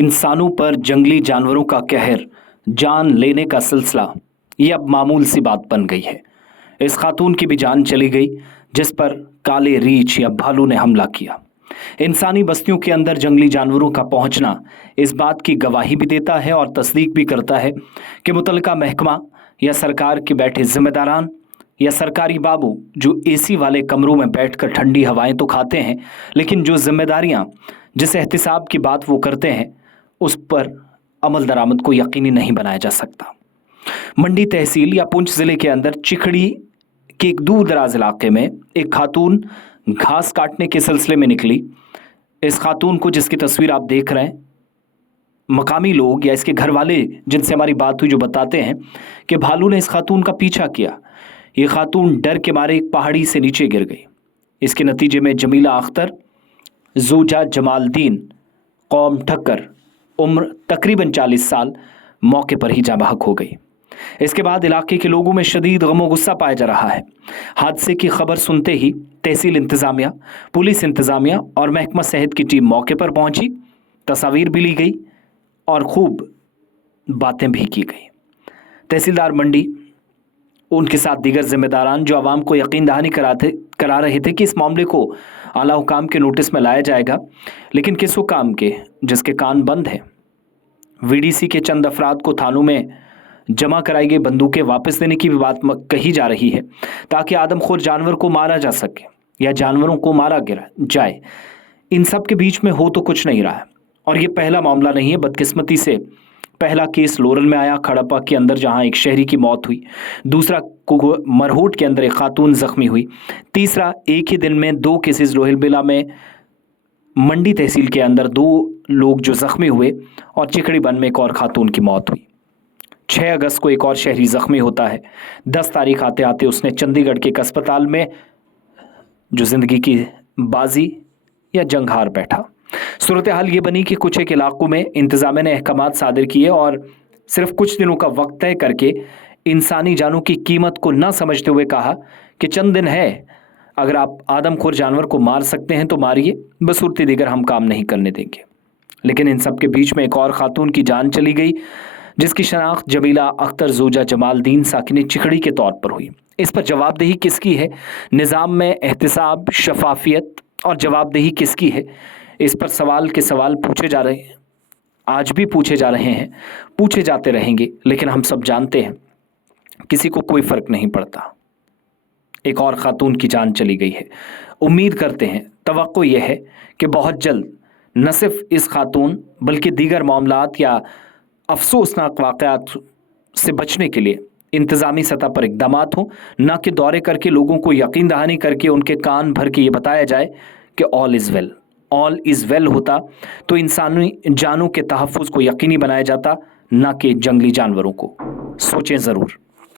इंसानों पर जंगली जानवरों का कहर, जान लेने का सिलसिला ये अब मामूल सी बात बन गई है। इस खातून की भी जान चली गई जिस पर काले रीछ या भालू ने हमला किया। इंसानी बस्तियों के अंदर जंगली जानवरों का पहुंचना इस बात की गवाही भी देता है और तस्दीक भी करता है कि मुतल्लिका महकमा या सरकार के बैठे जिम्मेदारान या सरकारी बाबू जो एसी वाले कमरों में बैठकर ठंडी हवाएं तो खाते हैं, लेकिन जो जिम्मेदारियां जिस एहतिसाब की बात वो करते हैं उस पर अमल दरामद को यकीनी नहीं बनाया जा सकता। मंडी तहसील या पुंछ जिले के अंदर चिखड़ी के एक दूर दराज इलाके में एक खातून घास काटने के सिलसिले में निकली। इस खातून को, जिसकी तस्वीर आप देख रहे हैं, मकामी लोग या इसके घर वाले जिनसे हमारी बात हुई जो बताते हैं कि भालू ने इस खातून का पीछा किया। ये खातून डर के मारे एक पहाड़ी से नीचे गिर गई। इसके नतीजे में जमीला अख्तर, ज़ूजा जमालदीन, कौम ठक्कर, उम्र तकरीबन 40 साल, मौके पर ही जाँ बहक हो गई। इसके बाद इलाके के लोगों में शदीद गमो गुस्सा पाया जा रहा है। हादसे की खबर सुनते ही तहसील इंतजामिया, पुलिस इंतजामिया और महकमा सेहत की टीम मौके पर पहुंची। तस्वीर भी ली गई और खूब बातें भी की गई। तहसीलदार मंडी, उनके साथ दीगर जिम्मेदारान जो आवाम को यकीन दहानी करा रहे थे कि इस मामले को आला हुकाम के नोटिस में लाया जाएगा, लेकिन किस हुकाम के जिसके कान बंद हैं। वीडीसी के चंद अफराद को थानों में जमा कराई गई बंदूकें वापस देने की भी बात कही जा रही है ताकि आदमखोर जानवर को मारा जा सके या जानवरों को मारा गिरा जाए। इन सब के बीच में हो तो कुछ नहीं रहा है और ये पहला मामला नहीं है। बदकिस्मती से पहला केस लोरल में आया, खड़प्पा के अंदर, जहां एक शहरी की मौत हुई। दूसरा मरहूट के अंदर एक खातून जख्मी हुई। तीसरा एक ही दिन में 2 केसेस लोहिलबिला में, मंडी तहसील के अंदर 2 लोग जो जख्मी हुए और चिकड़ी बन में एक और खातून की मौत हुई। 6 अगस्त को एक और शहरी जख्मी होता है। 10 तारीख आते आते उसने चंडीगढ़ के एक अस्पताल में जो जिंदगी की बाजी या जंग हार बैठा। सूरत हाल ये बनी कि कुछ एक इलाकों में इंतजामिया ने अहकामात सादिर किए और सिर्फ कुछ दिनों का वक्त तय करके इंसानी जानों की कीमत को न समझते हुए कहा कि चंद दिन है, अगर आप आदमखोर जानवर को मार सकते हैं तो मारिए, बसूरती दीगर हम काम नहीं करने देंगे। लेकिन इन सब के बीच में एक और खातून की जान चली गई जिसकी शनाख्त जमीला अख्तर ज़ूजा जमालदीन साकिन चिखड़ी के तौर पर हुई। इस पर जवाबदेही किसकी है? निज़ाम में एहतिसाब, शफाफियत और जवाबदेही किसकी है? इस पर सवाल के सवाल पूछे जा रहे हैं, आज भी पूछे जा रहे हैं, पूछे जाते रहेंगे। लेकिन हम सब जानते हैं किसी को कोई फर्क नहीं पड़ता। एक और खातून की जान चली गई है। उम्मीद करते हैं, तवक्को यह है कि बहुत जल्द न सिर्फ इस खातून बल्कि दीगर मामलात या अफसोसनाक वाक़यात से बचने के लिए इंतज़ामी सतह पर इक़दामात हों, न कि दौरे करके लोगों को यकीन दहानी करके उनके कान भर के ये बताया जाए कि all is well. All is well होता तो इंसानी जानों के तहफ़्फ़ुज़ को यकीनी बनाया जाता, न कि जंगली जानवरों को। सोचें ज़रूर।